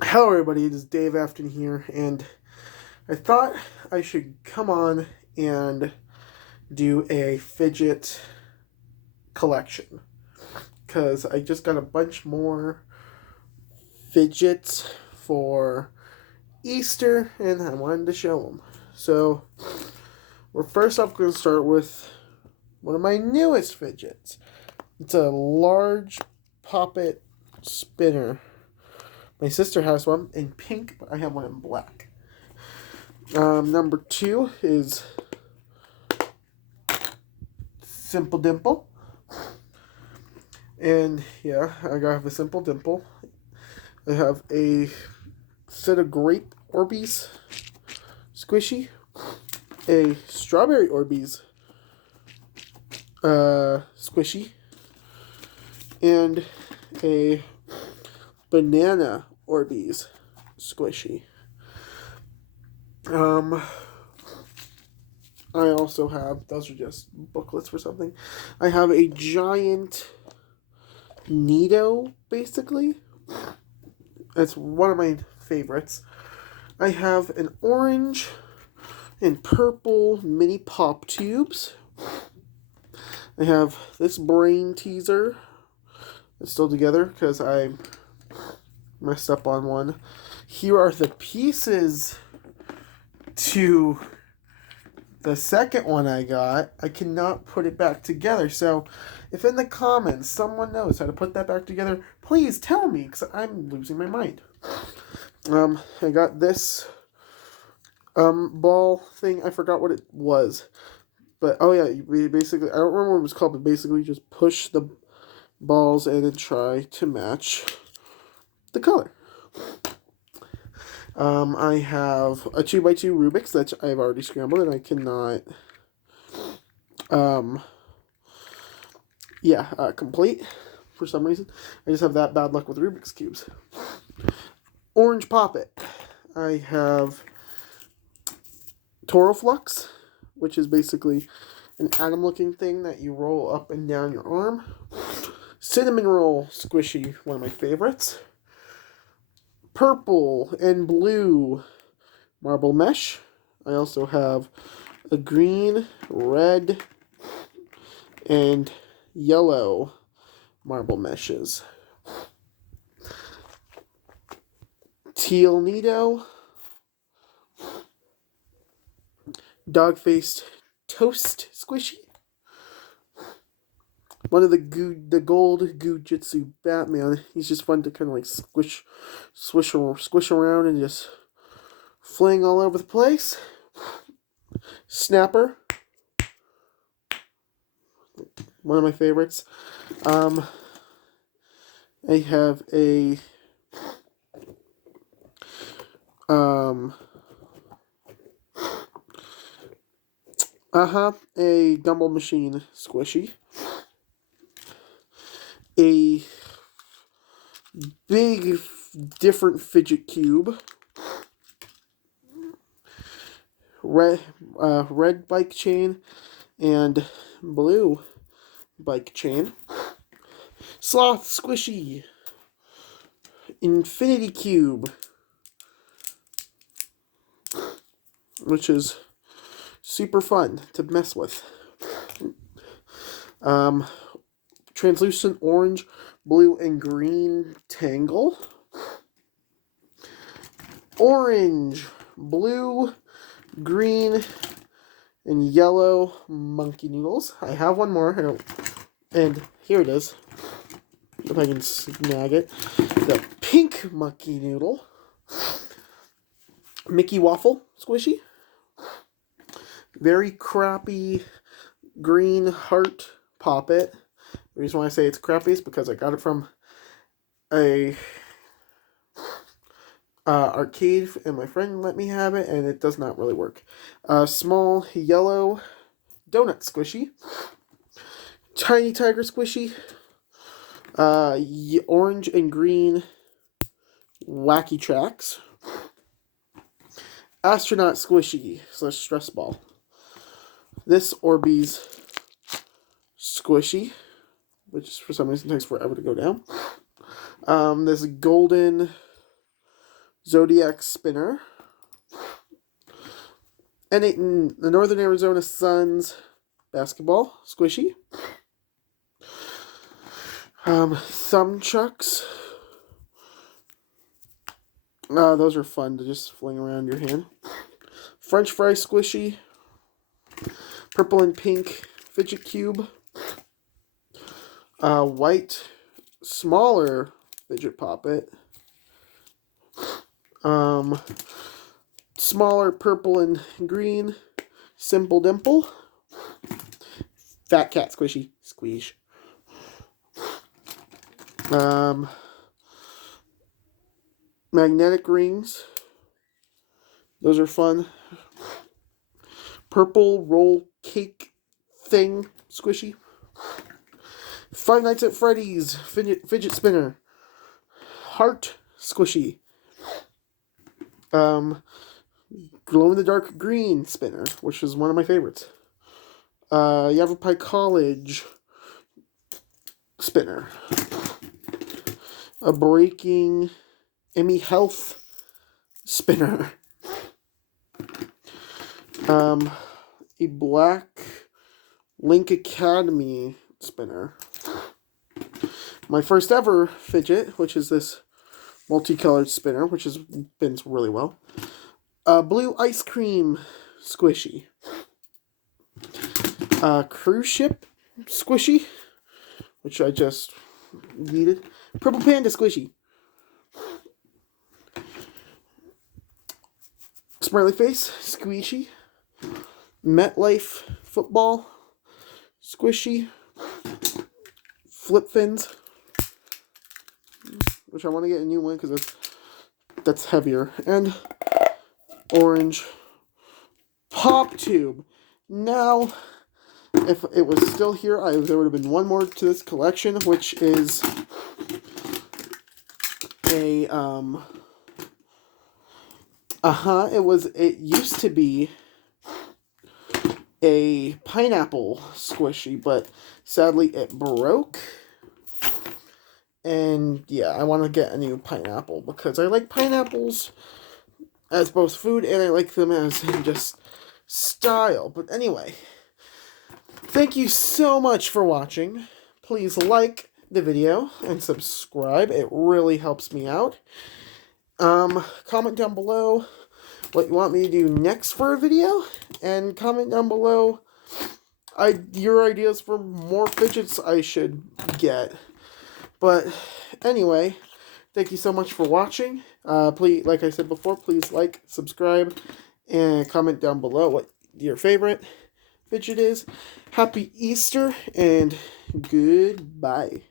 Hello, everybody. It is Dave Afton here, and I thought I should come on and do a fidget collection because I just got a bunch more fidgets for Easter, and I wanted to show them. So, we're first off going to start with one of my newest fidgets. It's a large poppet spinner. My sister has one in pink, but I have one in black. Number two is Simple Dimple. And yeah, I have a Simple Dimple. I have a set of grape Orbeez squishy, a strawberry Orbeez squishy, and a banana Orbeez squishy. I also have, those are just booklets for something. I have a giant Nido, basically. It's one of my favorites. I have an orange and purple mini pop tubes. I have this brain teaser. It's still together because I messed up on one. Here are the pieces to the second one I got. I cannot put it back together. So if in the comments someone knows how to put that back together, please tell me because I'm losing my mind. I got this ball thing. I forgot what it was. But oh yeah, we basically, I don't remember what it was called, but basically just push the balls and then try to match the color. I have a 2x2 Rubik's that I've already scrambled and I cannot complete for some reason. I just have that bad luck with Rubik's Cubes. Orange Poppet. I have Toro Flux, which is basically an atom looking thing that you roll up and down your arm. Cinnamon Roll Squishy, one of my favorites. Purple and blue marble mesh. I also have a green, red, and yellow marble meshes. Teal Nido. Dog-faced toast squishy. One of the gold Goo-Jitsu Batman. He's just fun to kind of like squish around and just fling all over the place. Snapper. One of my favorites. I have a a Gumball Machine squishy. A big different fidget cube. Red bike chain and blue bike chain. Sloth squishy. Infinity cube, which is super fun to mess with. Translucent orange, blue, and green tangle. Orange, blue, green, and yellow monkey noodles. I have one more, and here it is. If I can snag it. The pink monkey noodle. Mickey waffle squishy. Very crappy green heart poppet. The reason why I say it's crappy is because I got it from a arcade and my friend let me have it and it does not really work. Small yellow donut squishy. Tiny tiger squishy. Orange and green wacky tracks. Astronaut squishy / stress ball. This Orbeez squishy, which for some reason takes forever to go down. This golden Zodiac Spinner. And the Northern Arizona Suns basketball squishy. Thumb chucks. Those are fun to just fling around your hand. French fry squishy. Purple and pink fidget cube. White, smaller fidget poppet. Smaller purple and green simple dimple. Fat cat squishy. Squeeze. Magnetic rings. Those are fun. Purple roll cake thing squishy. Five Nights at Freddy's fidget spinner. Heart squishy. Glow in the dark green spinner, which is one of my favorites. Yavapai College spinner. A breaking Emmy Health spinner. A black Link Academy spinner. My first ever fidget, which is this multicolored spinner, which has been really well. Blue ice cream squishy. Cruise ship squishy, which I just needed. Purple panda squishy. Smiley face squishy. MetLife football squishy. Flip fins, which I want to get a new one because that's heavier. And orange pop tube. Now, if it was still here, there would have been one more to this collection, which is a it used to be a pineapple squishy, but sadly it broke. And yeah, I want to get a new pineapple because I like pineapples as both food and I like them as just style. But anyway, thank you so much for watching. Please like the video and subscribe. It really helps me out. Comment down below what you want me to do next for a video, and comment down below your ideas for more fidgets I should get. But anyway, thank you so much for watching. Please, like I said before, please like, subscribe, and comment down below what your favorite fidget is. Happy Easter, and goodbye.